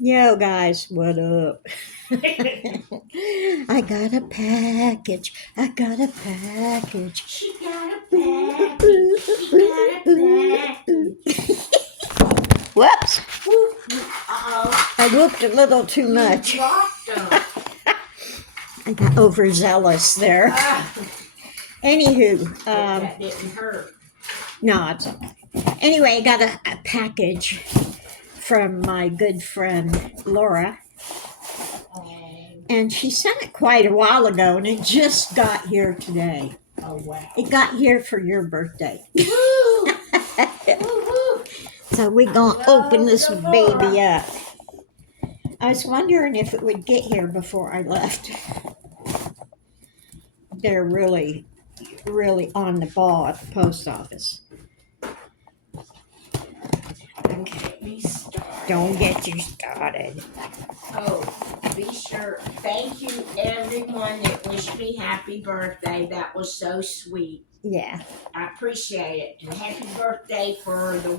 Yo, guys, what up? I got a package. I got a package. She got a package. She got a package. Whoops! Uh-oh. I whooped a little too much. You dropped them. I got overzealous there. Anywho, That didn't hurt. no, it's okay. Anyway, I got a package from my good friend Laura, and she sent it quite a while ago, and it just got here today. Oh, wow. It got here for your birthday. Woo! Woo-hoo. So we're going to open this Laura. baby up. I was wondering if it would get here before I left. They're really, really on the ball at the post office. Get me started. Don't get you started. Oh, be sure. Thank you, everyone that wished me happy birthday. That was so sweet. Yeah. I appreciate it. And happy birthday for the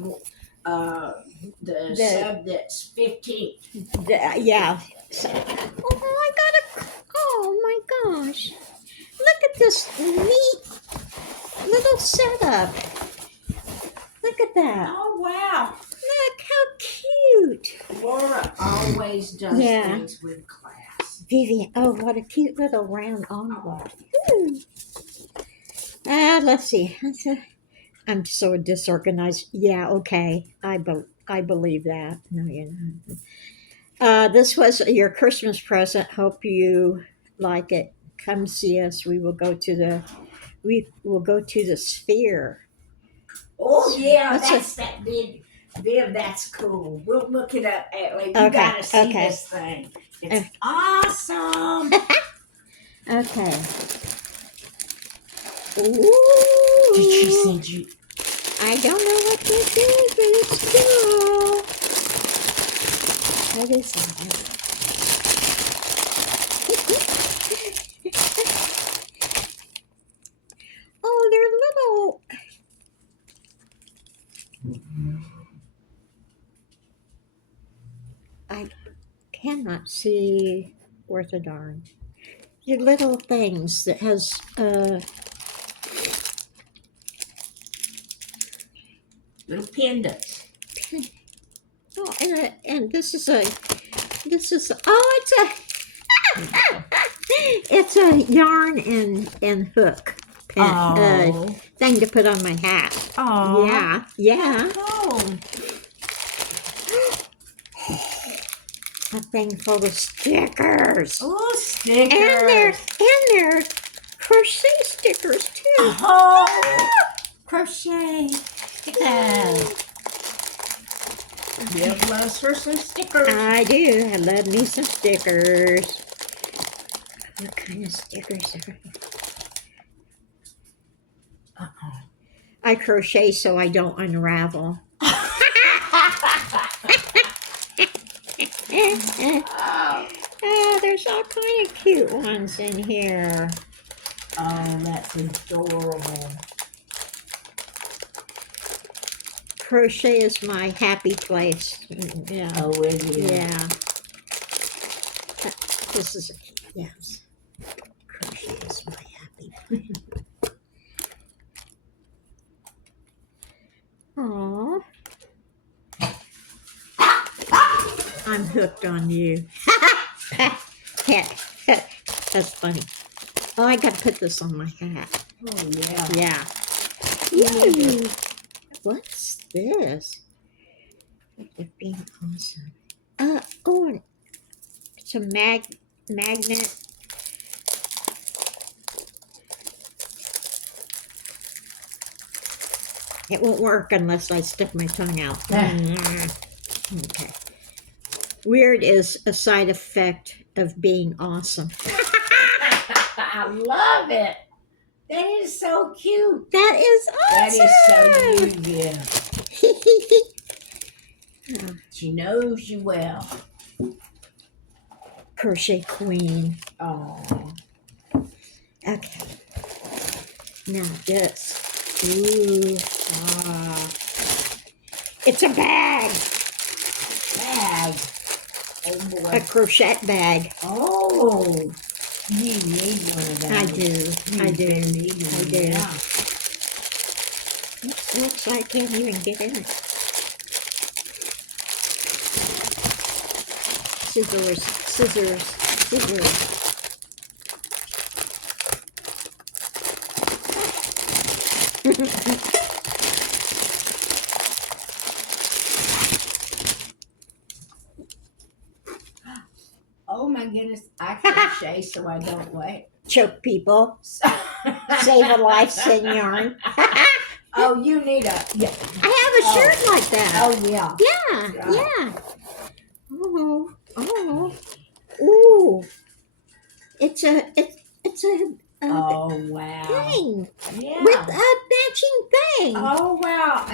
The- sub that's 15. Yeah. So, I got a. Oh my gosh. Look at this neat little setup. Look at that. Oh, wow. Look how cute. Laura always does Yeah. things with class. Vivian. Oh, what a cute little round envelope. Let's see. I'm so disorganized. Yeah, okay. I believe that. No, you're not. This was your Christmas present. Hope you like it. Come see us. We will go to the Sphere. Oh, yeah, What's that's that big. Viv, that's cool. We'll look it up. You gotta see okay. this thing. It's awesome. Okay. Ooh. Did she send you? I don't know what this is, but it's cool. What is that? Oh, they're little. I cannot see worth a darn. They're little things that has Little pendants. oh, and this is oh, it's a yarn and hook thing to put on my hat. Oh. Yeah. Oh. A thing full of stickers. Oh, stickers. And they're crochet stickers too. Oh, crochet stickers. Viv loves her some stickers. I do. I love me some stickers. What kind of stickers are they? I crochet so I don't unravel. Oh, there's all kind of cute ones in here. Oh, that's adorable. Crochet is my happy place. Yeah. Oh, it is. Yeah. This is yes. Crochet is my happy place. Aww. I'm hooked on you. That's funny. Oh, I got to put this on my hat. Oh, yeah. Yeah. Ooh. What's this? They're being awesome. Oh, it's a magnet. It won't work unless I stick my tongue out. Okay. Weird is a side effect of being awesome. I love it. That is so cute. That is awesome. That is so cute, yeah. She knows you well. Crochet queen. Oh. Okay. Now this. Ooh. It's a bag. Bag. Oh boy. A crochet bag. Oh, you need one of those. I do. I do. I do. Yeah. Looks like I can't even get in it. Scissors, scissors, scissors. Oh my goodness, I crochet so I don't wait. Choke people. Save a life, send yarn. Oh, you need a yeah. I have a shirt like that. Oh yeah. Yeah, Right. yeah. Oh, oh, ooh! It's a Oh wow. thing Yeah. with a matching thing. Oh wow.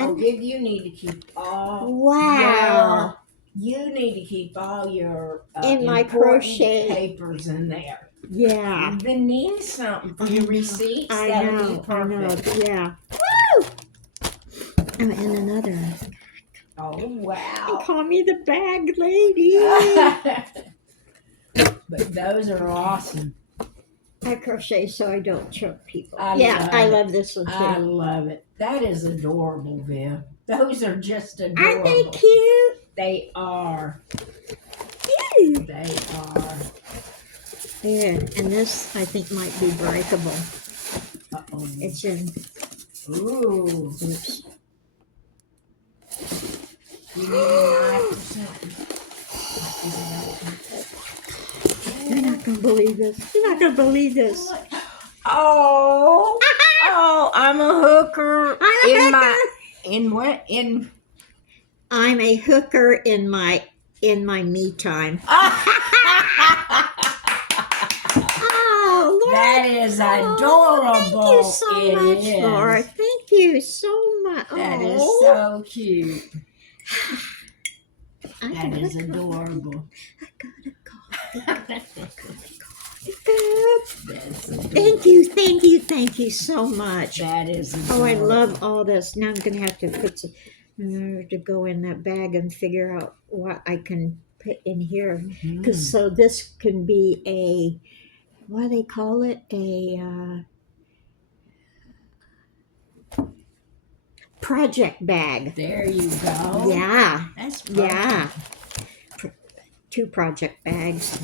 And you need to keep all Wow! you need to keep all your In my important crochet papers in there. Yeah, You've been needing something for your receipts. I That'll know. be perfect. Yeah. Woo! Oh, and another. Oh They wow. call me the bag lady. But those are awesome. I crochet so I don't choke people. I love this one too. I love it. That is adorable, Viv. Those are just adorable. Aren't they cute? They are. Cute. They are. Yeah, and this I think might be breakable. Uh-oh. It's in. Ooh. Oops. You need a knife or something? You're not gonna believe this. You're not gonna believe this. Oh. Oh, I'm a hooker. I'm a In what? In. I'm a hooker in my me time. Oh, Lord. That is adorable. Oh, thank you so It much, is. Lord. Thank you so much. That is Oh. so cute. I That got is a call. adorable. I got a call. That's Thank you so much. That is adorable. Oh, I love all this. Now I'm gonna have to put some, to go in that bag and figure out what I can put in here. Because so this can be a, what do they call it? A project bag. There you go. Yeah, That's perfect. yeah. 2 project bags.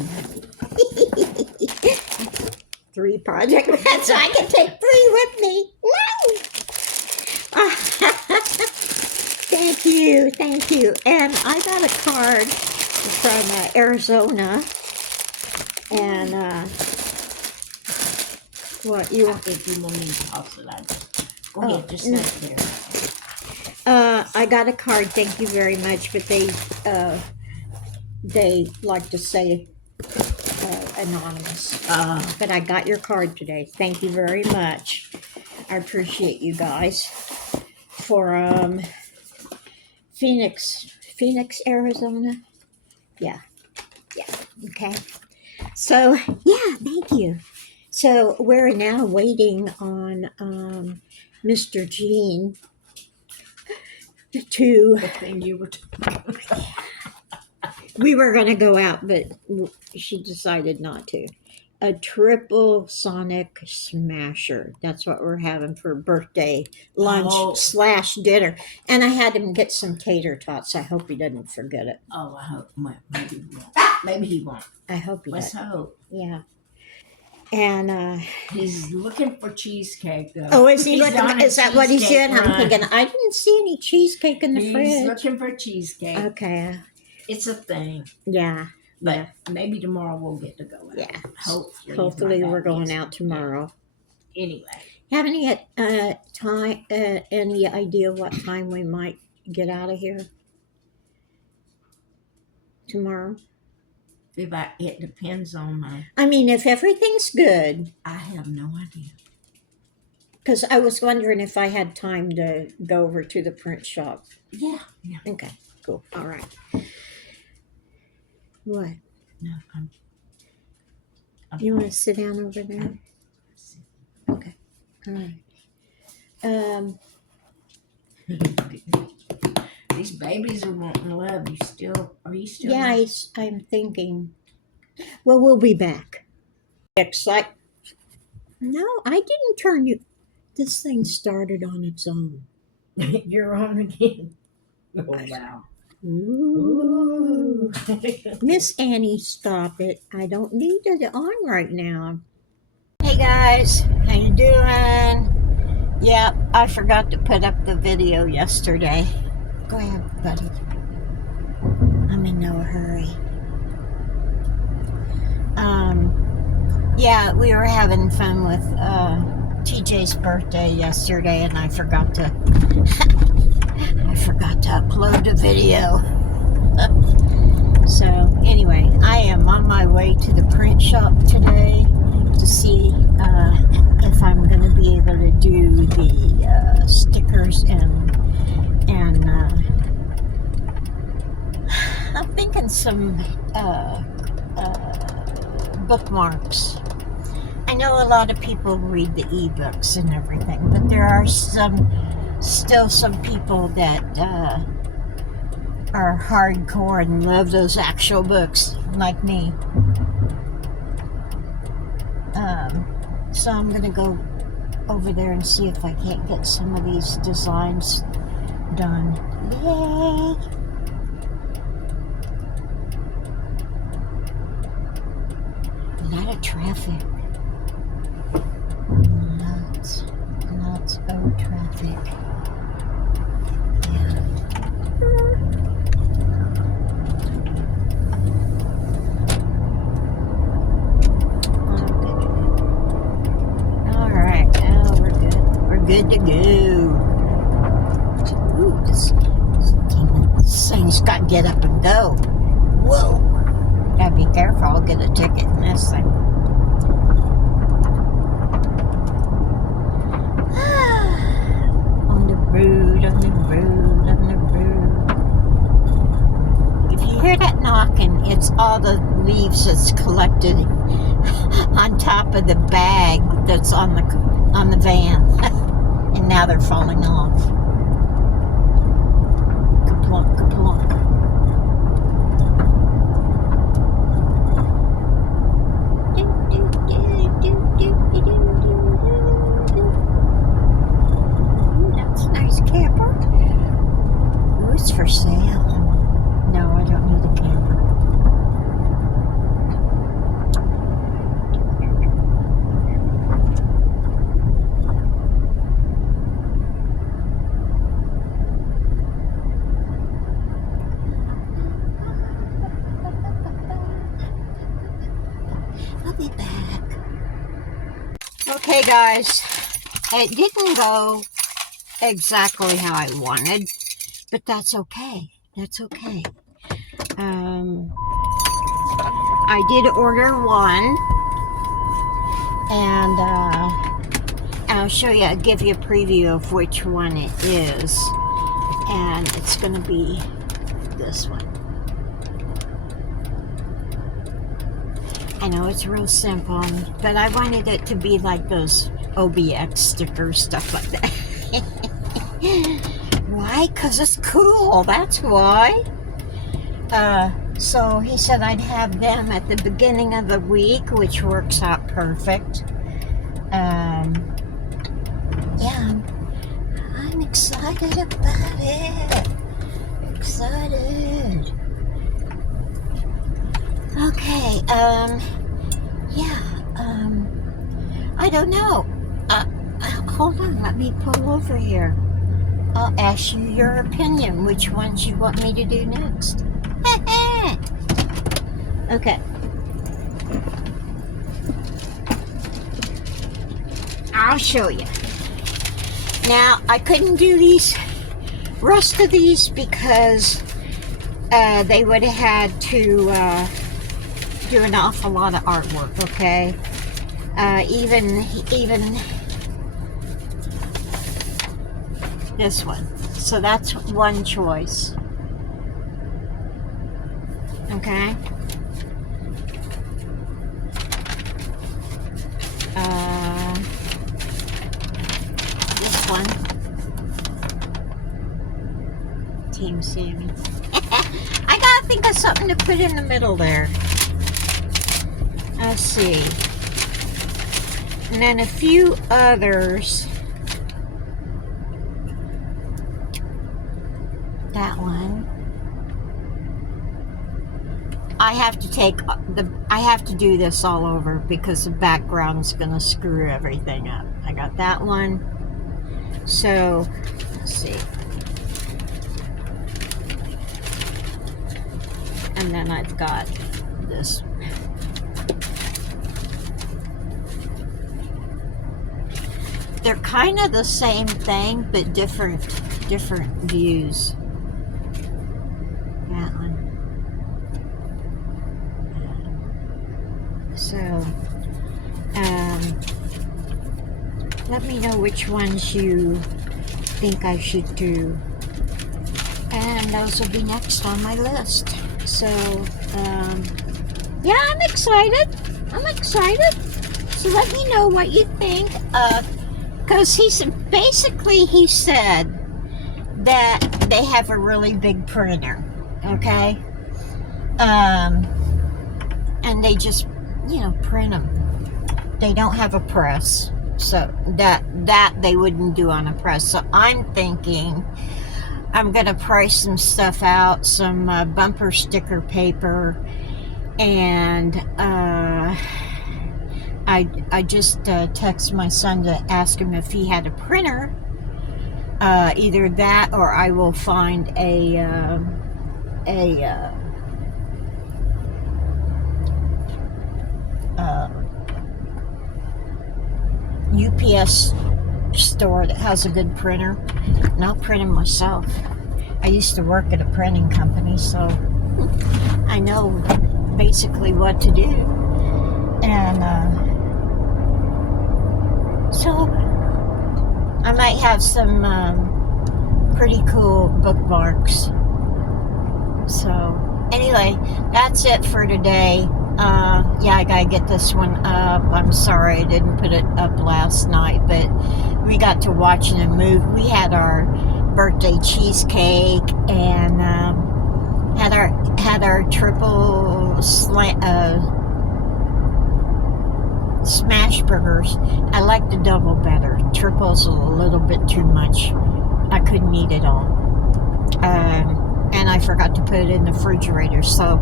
3 project bags, so I can take 3 with me. Woo! Thank you. And I got a card from Arizona. And what you? I think you will need to toss it out. Go ahead, just set it there. I got a card. Thank you very much. But they like to say anonymous. But I got your card today. Thank you very much. I appreciate you guys for Phoenix, Arizona. Yeah. Okay. So yeah, thank you. So we're now waiting on Mr. Gene to. The thing you were talking about. We were going to go out, but she decided not to. A triple sonic smasher. That's what we're having for birthday lunch / dinner. And I had him get some tater tots. I hope he doesn't forget it. Oh, I hope. Maybe he won't. Maybe he won't. I hope he Let's does. hope. Yeah. And he's looking for cheesecake, though. oh, is he He's looking? on a Is that what he's doing? cheesecake I'm run. thinking I didn't see any cheesecake in the He's fridge. looking for cheesecake. Okay. It's a thing. Yeah. But maybe tomorrow we'll get to go out. Yeah. Hopefully we're going out tomorrow. Anyway. Have any time? Any idea what time we might get out of here tomorrow? It depends on my. I mean, if everything's good, I have no idea. because I was wondering if I had time to go over to the print shop. Yeah. Okay, cool. All right. What? No, I'm You want to sit down over there? Okay. All right. These babies are wanting love. You still Are you still Yeah, on? I'm thinking. Well, we'll be back. Excite. No, I didn't turn you. This thing started on its own. You're on again. Oh, wow. Ooh. Ooh. Miss Annie, stop it. I don't need it on right now. Hey guys, how you doing? Yeah, I forgot to put up the video yesterday. Go ahead, buddy. I'm in no hurry. Yeah, we were having fun with TJ's birthday yesterday, and I forgot to upload the video. So anyway, I am on my way to the print shop today to see if I'm going to be able to do the stickers and I'm thinking some bookmarks. I know a lot of people read the ebooks and everything, but there are still some people that are hardcore and love those actual books, like me. So I'm gonna go over there and see if I can't get some of these designs done. Yay! A lot of traffic. Lots of traffic. Yeah. Alright, now we're good. We're good to go. Ooh, this thing's got to get up and go. Whoa. Gotta be careful, I'll get a ticket in this thing. On the road, on the road, on the road. If you hear that knocking, it's all the leaves that's collected on top of the bag that's on the van. And now they're falling off. Kaplunk, kaplunk. That's a nice camper. Ooh, it's for sale. No, I don't need a camper. I'll be back. Okay, guys. It didn't go exactly how I wanted, but that's okay. That's okay. I did order one, and I'll show you, I'll give you a preview of which one it is, and it's going to be this one. I know it's real simple, but I wanted it to be like those OBX stickers, stuff like that. Why? Because it's cool, that's why. So he said I'd have them at the beginning of the week, which works out perfect. Yeah, I'm excited about it. Excited. Okay, I don't know. Hold on, let me pull over here. I'll ask you your opinion, which ones you want me to do next. Okay. I'll show you. Now, I couldn't do these, rest of these, because they would have had to do an awful lot of artwork, okay? Even this one. So that's one choice. Okay? This one. Team Sammy. I got think of something to put in the middle there. Let's see. And then a few others. That one. I have to do this all over because the background's gonna screw everything up. I got that one. So, let's see. And then I've got this. They're kind of the same thing, but different views. That one. So, let me know which ones you think I should do. And those will be next on my list. So, yeah, I'm excited. So let me know what you think. Because he said that they have a really big printer, okay? And they just, print them. They don't have a press, so that they wouldn't do on a press. So I'm thinking I'm gonna price some stuff out, some bumper sticker paper, and I just text my son to ask him if he had a printer. Either that, or I will find a UPS store that has a good printer, and I'll print them myself. I used to work at a printing company, so I know basically what to do. And so I might have some pretty cool bookmarks. So anyway, that's it for today. Yeah, I gotta get this one up. I'm sorry I didn't put it up last night, but we got to watching a movie. We had our birthday cheesecake and had our triple smash burgers. I like the double better. Triple's a little bit too much. I couldn't eat it all. And I forgot to put it in the refrigerator, so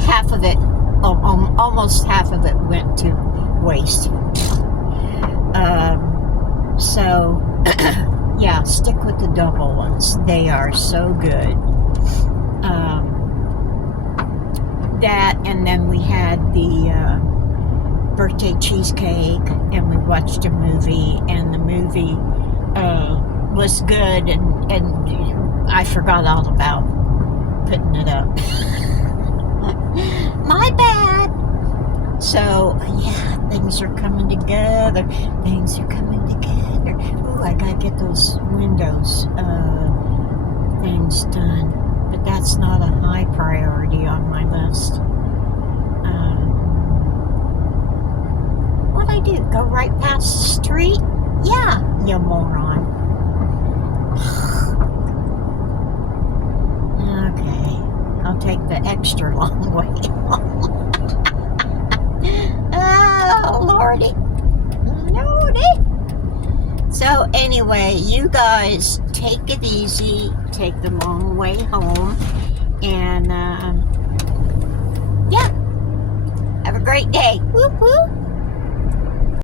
half of it, almost half of it went to waste. So yeah, stick with the double ones. They are so good. That, and then we had the birthday cheesecake, and we watched a movie, and the movie was good, and I forgot all about putting it up. My bad. So yeah, things are coming together. Ooh, I gotta get those windows things done, but that's not a high priority on my list. What'd I do? Go right past the street? Yeah, you moron. Okay, I'll take the extra long way home. Oh, Lordy. So anyway, you guys take it easy, take the long way home, and yeah, have a great day. Whoop, whoop.